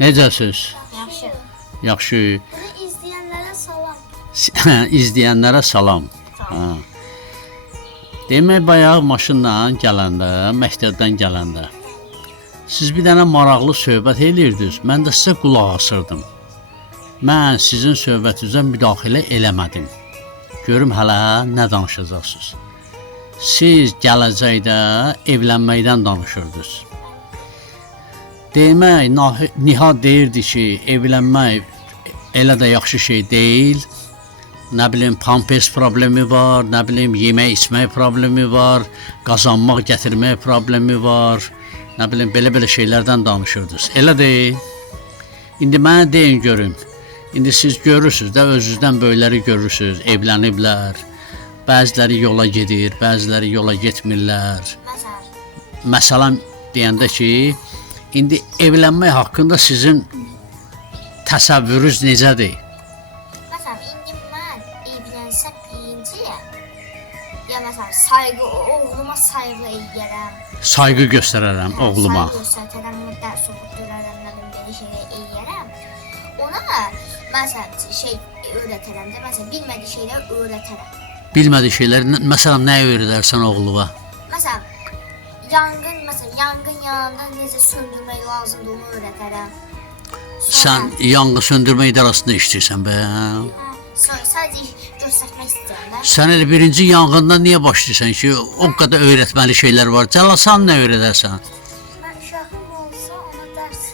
Necəsiz? Yaxşı. Yaxşı. Bunu izləyənlərə salam. İzləyənlərə salam. Ha. Demək bayaq maşınla gələndə, məktəbdən gələndə siz bir dənə maraqlı söhbət eləyirdiniz. Mən də sizə qulaq asırdım. Mən sizin söhbətinizə müdaxilə eləmədim. Görüm hələ nə danışacaqsınız. Siz gələcəkdə evlənməkdən danışırdınız. Demək, Nihad deyirdi ki, evlənmək elə də yaxşı şey deyil. Nə bilim, pampers problemi var, nə bilim, yemək içmək problemi var, qazanmaq, gətirmək problemi var. Nə bilim, belə-belə şeylərdən danışırdınız. Elə deyil. İndi mənə deyin görüm. İndi siz görürsünüz də, özünüzdən böyükləri görürsünüz, evləniblər. Bəziləri yola gedir, bəziləri yola getmirlər. Məsələn deyəndə ki, indi evlənmək haqqında sizin təsəvvürünüz necədir? Məsələn, indi mən evlənsəm birinciyəm. Ya məsələn, oğluma sayğı eləyərəm. Sayğı göstərərəm oğluma. Sayğı göstərərəm, ona dərs oxutdurarəm, nə bilim, belə şeylər eləyərəm. Ona məsələn, şey öyrətərəm də, məsələn, bilmədiyi şeylər öyrətərəm. Bilmədiyi şeyləri, məsələn, nə öyrədərsən oğluna? Məsələn, yangın yanında necə söndürmək lazımdır, onu öyrətərəm. Sən yanğı söndürmə idarəsində işləyirsən bə? Sadəcə göstərmək istəyirəm də. Sən elə birinci yanğından niyə başlayırsan ki, o qədər öyrətməli şeylər var. Cəlasan nə öyrədərsən? Mən uşağım olsa ona dərs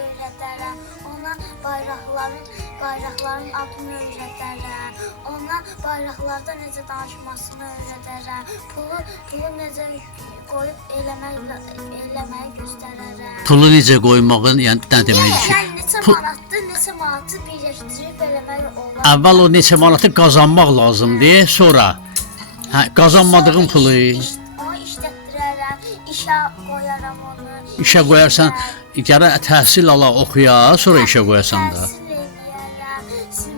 öyrədərəm, ona bayraqların adını öyrədərəm, ona bayraqlarda necə danışmasını öyrədərəm, pulu necə qoyub eləməyi göstərərəm. Pulu necə qoymağın, yəni nə deməkdir ki? Yəni neçə manatı birləşdirib eləmək olar. Əvvəl o neçə manatı qazanmaq lazımdır, sonra qazanmadığın pulu Onu işlətdirərəm, işə qoyaram onu. işə qoyarsan, gərək təhsil ala, oxuya, sonra işə qoyasan da. Təhsil eləyərəm,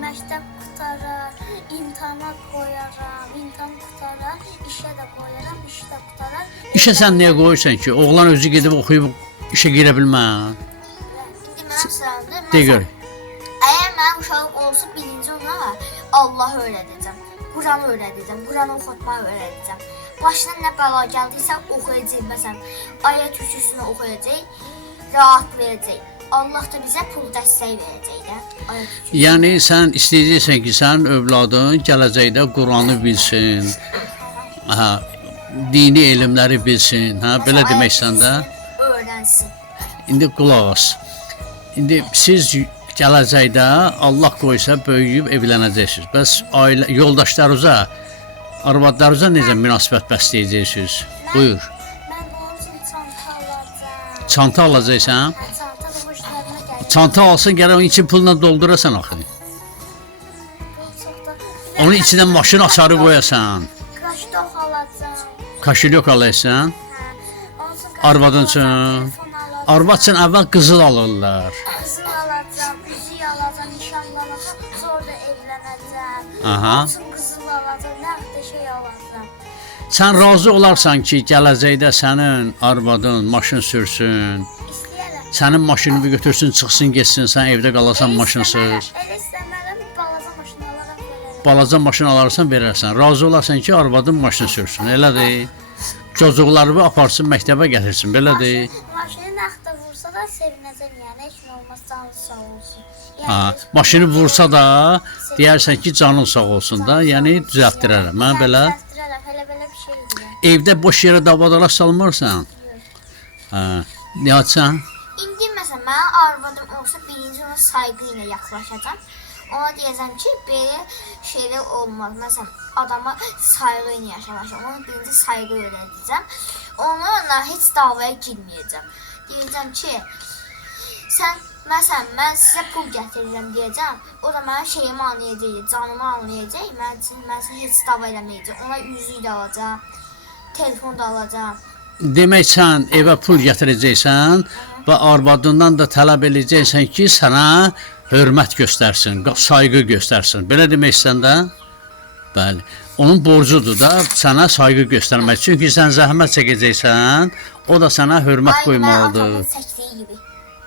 məktəb qutarar, imtahana qoyaram, imtahan qutarar, işə də qoyaram, iş də qutarar. İşə sən niyə qoyursan ki, oğlan özü gedib oxuyub işə girə bilməz? İndi mənim sıramdır. De gör. Əgər mənim uşağım olsa birinci ona Allahı öyrədəcəm. Quranı öyrədəcəm, Quranı oxutmağı öyrədəcəm. Başına nə bəla gəldiysə oxuyacaq, məsələn, ayət üçüsünü oxuyacaq, rahatlayacaq. Allah da bizə pul dəstək verəcək də. Ayət üçüsünü. Yəni sən istəyirsən ki, sənin övladın gələcəkdə Quranı bilsin, dini elmləri bilsin, belə demək istəndə? Öyrənsin. İndi qulaq as. İndi siz gələcəkdə Allah qoysa böyüyüb evlənəcəksiniz. Bəs ailə yoldaşlarınıza, arvadlarınıza necə münasibət bəsləyəcəksiniz? Buyur. Mən onun üçün çanta alacağam. Çanta alacaqsan? Çanta da xoşlarına gəlir. Çanta alsın, gərək onun için pulla doldurasan axı. Onun içinə maşın açarı qoyasan. Kaşdok alacağam. Kaşilyok alaysan. Onun üçün Arvadın üçün. telefon alacağam. Arvad üçün əvvəl qızıl alırlar. Qızıl alacağam, üzük alacağam, nişanlanacağam, sonra da evlənəcəm. Aha. Onun üçün qızıl alacağam, nəqdə şey alacağam. Sən razı olarsan ki, gələcəkdə sənin arvadın maşın sürsün. İstəyərəm. Sənin maşınını götürsün, çıxsın, getsin, sən evdə qalasan maşınsız. Elə istəmərəm, balaca maşın alaram verərəm. Balaca maşın alarsan, verərsən. Razı olarsan ki, arvadın maşın sürsün, elədir. Çocuqlarını aparsın, məktəbə gətirsin, belədir. Maşını nəqdə vursa da sevinəcəm, yəni heç nə olmaz, canı sağ olsun. Maşını vursa da deyərsən ki, canın sağ olsun da, yəni düzəltdirərəm. Mən belə Düzəltdirərəm, elə belə bir şey deyəm. evdə boş yerə davadala salmırsan. Nə açsan? İndi məsələn, mənim arvadım olsa birinci ona sayğı ilə yaxlaşacam. Ona deyəcəm ki, belə şeylər olmaz. Məsələn, adama sayğı ilə yaşamışam. Ona birinci sayğı öyrədəcəm. Onunla heç davaya girməyəcəm. Deyəcəm ki, sən məsələn, mən sizə pul gətirirəm deyəcəm. O da mənim şeyimi anlayacaq, canımı anlayacaq. Mən sənə heç dava eləməyəcəm. Ona üzük də alacağam, telefon da alacağam. Demək sən evə pul gətirəcəksən və arvadından da tələb edəcəksən ki, sənə hörmət göstərsin, sayğı göstərsin. Belə demək istəyən də? Bəli. Onun borcudur da sənə sayğı göstərmək. Çünki sən zəhmət çəkəcəksən, o da sənə hörmət qoymalıdır. Aynı mənim atamın çəkdiyi gibi.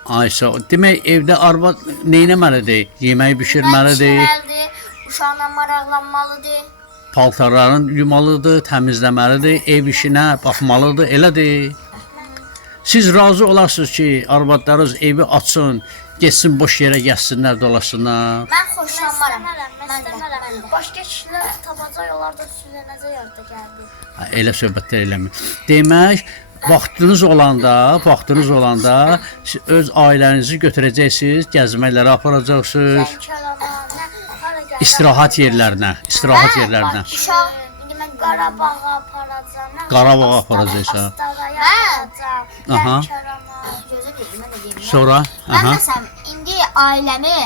Aysa, demək evdə arvad nə etməlidir? Yemək bişirməlidir, Pişirməlidir, uşaqla maraqlanmalıdır. paltarlarını yumalıdır, təmizləməlidir, ev işinə baxmalıdır, elədir. Siz razı olarsınız ki, arvadlarınız evi açsın, getsin boş yerə gəzsinlər, dolaşsınlar. Mən xoşlanmaram. Mən istəmərəm. Başqa kişilər tapacaq, onlar da süslənəcək yarda gəldi. Elə söhbətlər eləmir. Demək, vaxtınız olanda siz öz ailənizi götürəcəksiniz, gəzmələrə aparacaqsınız, istirahət yerlərinə. Uşaq, indi mən Qarabağa aparacam. Qarabağa aparacaqsan. Astaraya aparacam. Aha. Lənkərana. gözə deyim, mən də deyim. Sonra, Mən aha. məsələn, indi ailəmi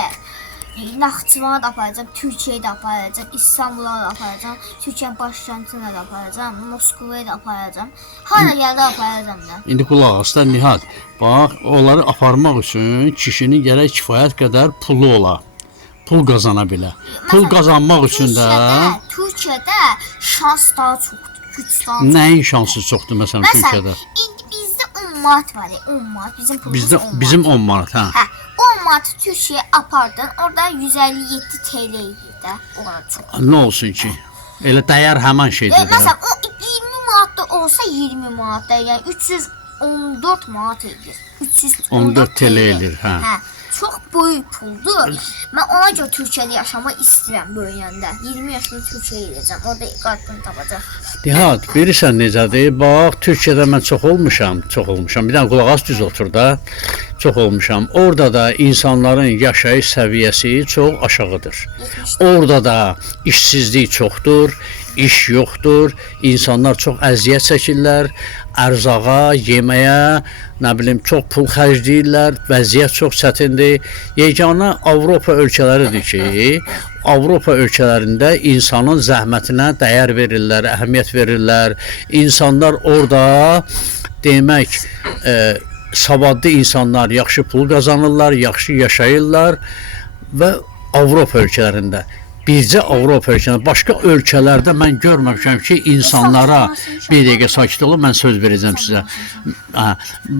Naxçıvana da aparacam, Türkiyəyə də aparacam, İstanbula da aparacam, Türkiyənin başkəntinə də aparacam, Moskvaya da aparacam. Hara gəldə aparacam da. İndi qulaq as da Nihat. Bax, onları aparmaq üçün kişinin gərək kifayət qədər pulu ola. Pul qazana bilə. Pul qazanmaq üçün də Türkiyədə şans daha çoxdur, güc daha çoxdur. nəyin şansı çoxdur məsələn Türkiyədə? indi bizdə 10 manat var, 10 manat bizim pulumuz 10 Bizdə manat. bizim 10 manat, hə. Hə, 10 manat Türkiyəyə apardın, orada 157 TL idi də, o qədər çox. Nə olsun ki? Elə dəyər həmin şeydir. də. Məsələn, o 20 manat da olsa 20 manat da, yəni 314 manat edir. 14 TL edir, hə. Hə, çox böyük puldur. Mən ona görə Türkiyədə yaşamaq istəyirəm böyüyəndə. 20 yaşında Türkiyəyə gedəcəm, orada qadın tapacaq. Nihat, bilirsən necədir? Bax, Türkiyədə mən çox olmuşam. Bir dənə qulaq as düz otur da. Çox olmuşam. Orada da insanların yaşayış səviyyəsi çox aşağıdır. Orada da işsizlik çoxdur, iş yoxdur. İnsanlar çox əziyyət çəkirlər. Ərzağa, yeməyə, nə bilim, çox pul xərcləyirlər. Vəziyyət çox çətindir. Yeganə Avropa ölkələridir ki, Avropa ölkələrində insanın zəhmətinə dəyər verirlər, əhəmiyyət verirlər. İnsanlar orada demək, savadlı insanlar yaxşı pul qazanırlar, yaxşı yaşayırlar və Avropa ölkələrində. Bircə Avropa ölkələrində, başqa ölkələrdə mən görməmişəm ki, insanlara bir dəqiqə sakit olun, mən söz verəcəm sizə. Hə,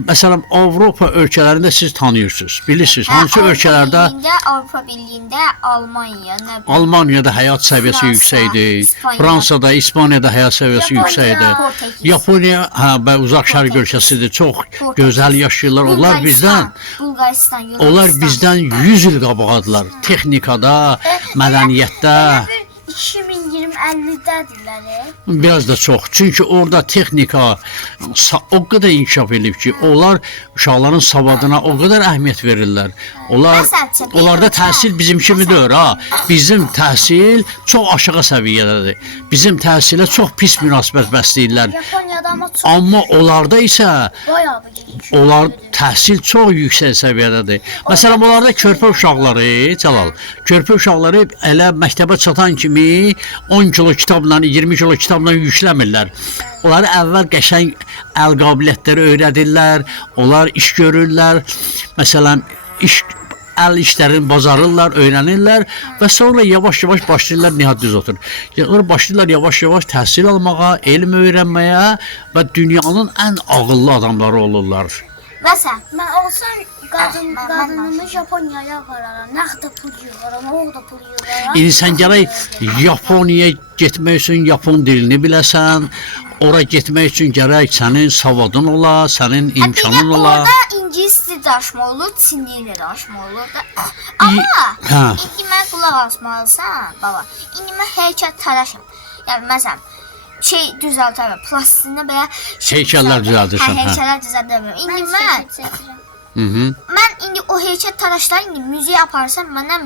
məsələn, Avropa ölkələrində siz tanıyırsınız, bilirsiniz, hansı ölkələrdə Avropa Birliyində Almaniya, nə bilim, Almaniyada həyat səviyyəsi Fransa, yüksəkdir, İspaniya. Fransada, İspaniyada həyat səviyyəsi yüksəkdir. Portekiz. Yaponiya, hə, və uzaq şərq ölkəsidir, çox gözəl yaşayırlar. Bulqaristan, Yunanistan. Onlar bizdən 100 il qabağıdırlar. Texnikada, mədəniyyətdə, 2020-50-dədirlər. biraz da çox. Çünki orada texnika o qədər inkişaf edib ki, onlar uşaqların savadına o qədər əhəmiyyət verirlər. Onlarda təhsil bizim kimi deyil, ha. Bizim təhsil çox aşağı səviyyədədir. Bizim təhsilə çox pis münasibət bəsləyirlər. Yaponiyada amma çox Amma onlarda isə bayağı bir geniş. onlar təhsil çox yüksək səviyyədədir. Məsələn, onlarda körpə uşaqları, Cəlal, körpə uşaqları elə məktəbə çatan kimi 10 kilo kitabla, 20 kilo kitabla yükləmirlər. Onları əvvəl qəşəng əl qabiliyyətləri öyrədirlər, onlar iş görürlər. Məsələn, əl işlərini bacarırlar, öyrənirlər və sonra yavaş-yavaş başlayırlar Nihat düz otur. Sonra başlayırlar yavaş-yavaş təhsil almağa, elm öyrənməyə və dünyanın ən ağıllı adamları olurlar. Məsələn, Mən olsam qadınımı Japoniyaya apararam. Nəxdə pul yığaram, orada pul yığaram. İndi sən gərək Yaponiyaya getmək üçün Yapon dilini biləsən. Ora getmək üçün gərək sənin savadın ola, sənin imkanın ola. orada ingilis dili danışma olur, Çin dili danışma olur da. Amma hə. indi mən qulaq asmalısan, baba. İndi mən heykəl taraşım. Yəni məsələn, şey düzəltərəm, plastinə belə Heykəllər düzəldirsən, hə. Heykəllər düzəldirəm. İndi Mhm. mən indi o heykəl taraşlar indi müzeyə aparsam mənə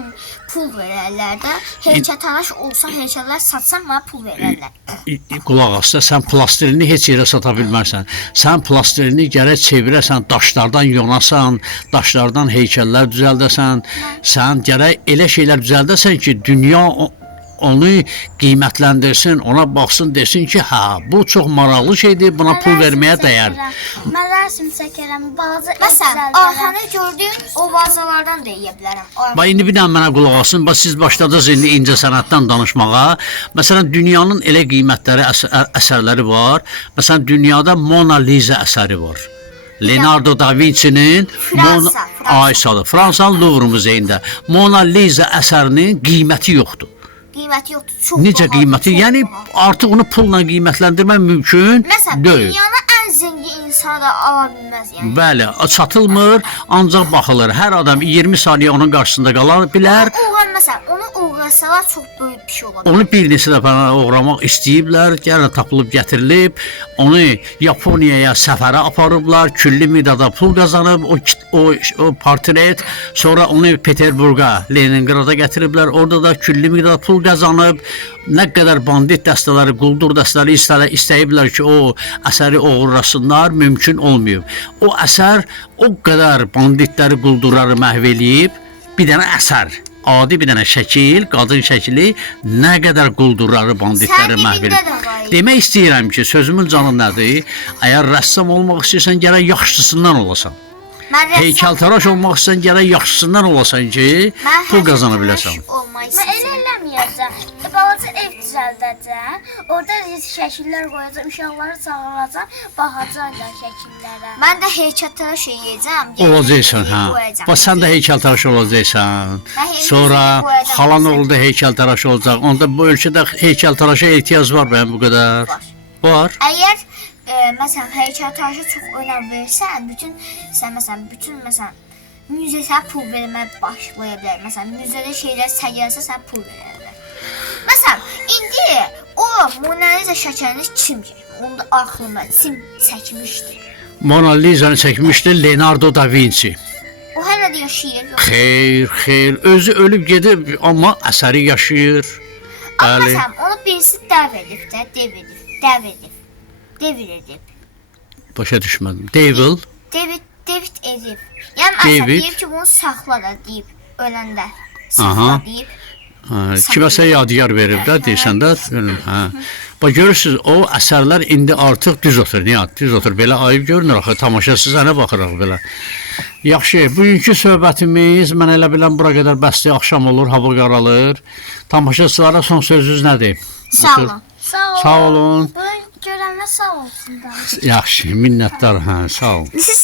pul verərlər də. Heykəl taraş olsa, heykəllər satsam mənə pul verərlər. Qulaq as da, sən plastirini heç yerə sata bilmərsən. Sən plastirini gərək çevirəsən, daşlardan yonasan, daşlardan heykəllər düzəldəsən. Sən gərək elə şeylər düzəldəsən ki, dünya onu qiymətləndirsin, ona baxsın, desin ki, hə, bu çox maraqlı şeydir, buna pul verməyə dəyər. Mən rəsm çəkərəm, balaca Məsələn, Ayxanı gördüyüm o vazalardan da yeyə bilərəm. Bax, indi bir dənə mənə qulaq asın. Bax, siz başladınız indi incəsənətdən danışmağa. Məsələn, dünyanın elə qiymətləri əsərləri var. Məsələn, dünyada Mona Lisa əsəri var. Leonardo da Vinci'nin Fransa. Ay sağ ol. Fransanın Louvre muzeyində Mona Lisa əsərinin qiyməti yoxdur. Qiyməti yoxdur. Çox Necə bahadır, qiyməti? çox Yəni bahadır. artıq onu pulla qiymətləndirmək mümkün Məsələn, deyil. dünyanın ən zəngin insanı da ala bilməz yəni. Bəli, satılmır, ancaq baxılır. Hər adam 20 saniyə onun qarşısında qala bilər. Məsələn, onu uğrasalar çox böyük bir şey ola bilər. Onu bir neçə dəfə uğramaq istəyiblər, gələn tapılıb gətirilib, onu Yaponiyaya səfərə aparıblar, külli miqdarda pul qazanıb, o portret, sonra onu Peterburqa, Leningrada gətiriblər, orada da külli miqdarda pul qazanıb, nə qədər bandit dəstələri, quldur dəstələri istəyiblər ki, o əsəri oğurlasınlar, mümkün olmayıb. O əsər o qədər banditləri, quldurları məhv eləyib, bir dənə əsər, adi bir dənə şəkil, qadın şəkli nə qədər quldurları, banditləri Sən məhv dibində eləyib. də var idi. Demək istəyirəm ki, sözümün canı nədir? Əgər rəssam olmaq istəyirsən, gərək yaxşısından olasan. Heykəltaraş olmaq istəyirsən, gərək yaxşısından olasan ki, pul qazana biləsən. Mən elə eləməyəcəm. Balaca ev düzəldəcəm. Orada şəkillər qoyacam, uşaqları çağıracam, baxacaqlar şəkillərə. Mən də heykəltaraş eləyəcəm. Olacaqsan, hə. Bax sən də heykəltaraş olacaqsan. Sonra xalan oğlu da heykəltaraş olacaq. Onda bu ölkədə heykəltaraşa ehtiyac var bəyəm bu qədər? Var. Əgər məsələn heykəltaraşa çox önəm versən, bütün müzəyə pul verməyə başlaya bilər. Məsələn, müzədə şeylər səyirsə sən pul verə bilər. Məsələn, indi o Mona Lisa şəkilini kim çəkmiş? Onu da axlıma kim çəkmişdi? Mona Lisa'nı çəkmişdi Leonardo da Vinci. O hələ də yaşayır. Xeyr, özü ölüb gedib, amma əsəri yaşayır. Amma Bəli. məsələn, onu birisi dəv edib. Başa düşmədim. David edib. Yəni məsələn, David. deyib ki, bunu saxla da deyib öləndə. Aha. Saxla deyib. Kiməsə yadigar verib də, deyirsən də. Hə. Bax görürsüz, o əsərlər indi artıq düz otur. Niyə? Düz otur. Belə ayıb görünür axı, tamaşaçı sənə baxırıq belə. Yaxşı, bugünkü söhbətimiz mən elə biləm bura qədər bəsdir, axşam olur, hava qaralır. Tamaşaçılara son sözünüz nədir? Sağ olun. Sağ olun. Bunu görənlər sağ olsun da. Yaxşı, minnətdar, hə, sağ olun. Siz